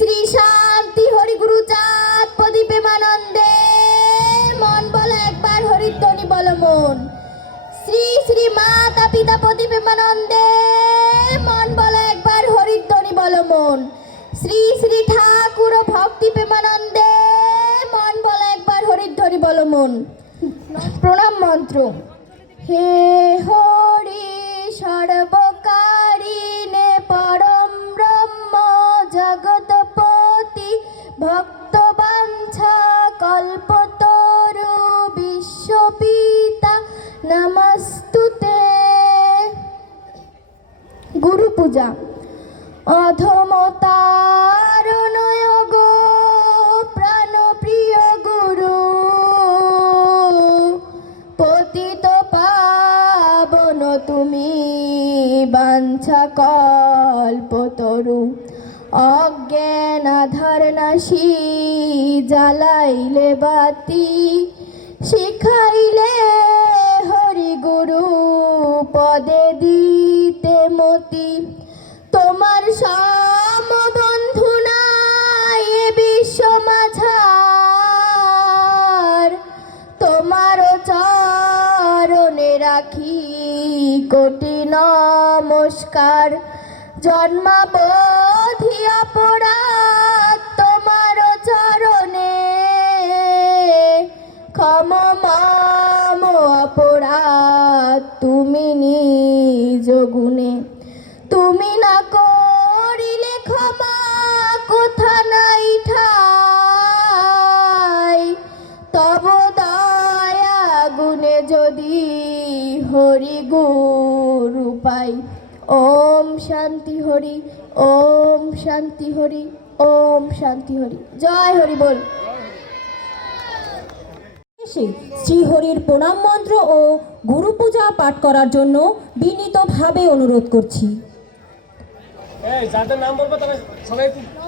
শ্রী শান্তি হরিগুরু চাঁদ প্রদীপে মানন্দে। মন বলো একবার, হরিধ্বনি বলো মন। শ্রী শ্রী মাতা পিতা প্রদীপে মানন্দে। মন বলো একবার, হরিধ্বনি বলো মন। শ্রী শ্রী ঠাকুর ভক্তি প্রেমানন্দে মন বলো একবার, হরিধ্বনি বলো মন। প্রণাম মন্ত্র। হে হরি জগৎপতি ভক্তবাঞ্ছা কল্পতরু বিশ্বপিতা, নমস্তুতে। গুরু পূজা অধমতারণয় গো প্রাণপ্রিয় গুরু। পতিত পাবন তুমি বাঞ্ছা কল্পতরু অজ্ঞান আধার নাশি জ্বালাইলে বাতি, শিখাইলে হরি গুরু পদে দিতে মতি। তোমার সমবন্ধু নাই এ বিশ্ব মাঝার। তোমার চরণে রাখি কোটি নমস্কার। জন্মাবধি অপরাধ তোমার চরণে। ক্ষম মম অপরাধ তুমি নিজ গুণে। তুমি না করিলে ক্ষমা কোথা নাই ঠাই। তব দয়া গুণে যদি হরি গুরু পাই। ওম শান্তি হরি ওম শান্তি হরি ওম শান্তি হরি। জয় হরি বল। শেষে শ্রীহরির প্রণাম মন্ত্র ও গুরু পূজা পাঠ করার জন্য বিনীতভাবে অনুরোধ করছি।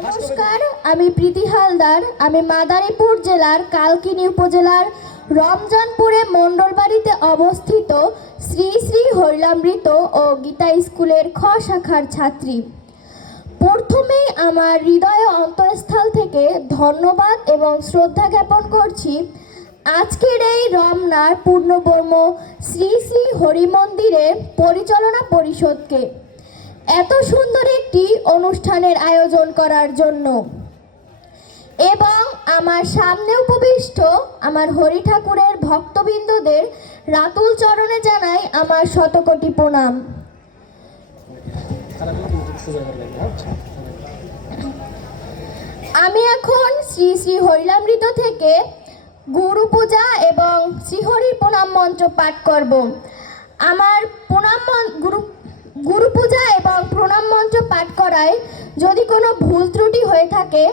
নমস্কার আমি প্রীতি হালদার। আমি মাদারীপুর জেলার কালকিনি উপজেলার রমজানপুরে মণ্ডলবাড়িতে অবস্থিত শ্রী শ্রী হরিলামৃত ও গীতা স্কুলের খ শাখার ছাত্রী। প্রথমেই আমার হৃদয় অন্তঃস্থল থেকে ধন্যবাদ এবং শ্রদ্ধা জ্ঞাপন করছি। আজকের এই রমনার পূর্ণবর্ম শ্রী শ্রী হরি মন্দিরের পরিচালনা পরিষদকে। এত সুন্দর একটি অনুষ্ঠানের আয়োজন করার জন্য। এবং আমার সামনে উপবিষ্ট আমার হরি ঠাকুরের ভক্তবৃন্দদের রাতুল চরণে জানাই আমার শতকোটি প্রণাম? আমি এখন শ্রী শ্রী হরিলামৃত থেকে গুরু পূজা এবং শ্রীহরির প্রণাম মন্ত্র পাঠ করব আমার প্রণাম গুরু গুরু পূজা এবং প্রণাম মন্ত্র পাঠ করায় যদি কোনো ভুল ত্রুটি হয়ে থাকে,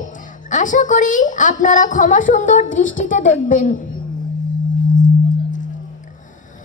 আশা করি আপনারা ক্ষমা সুন্দর দৃষ্টিতে দেখবেন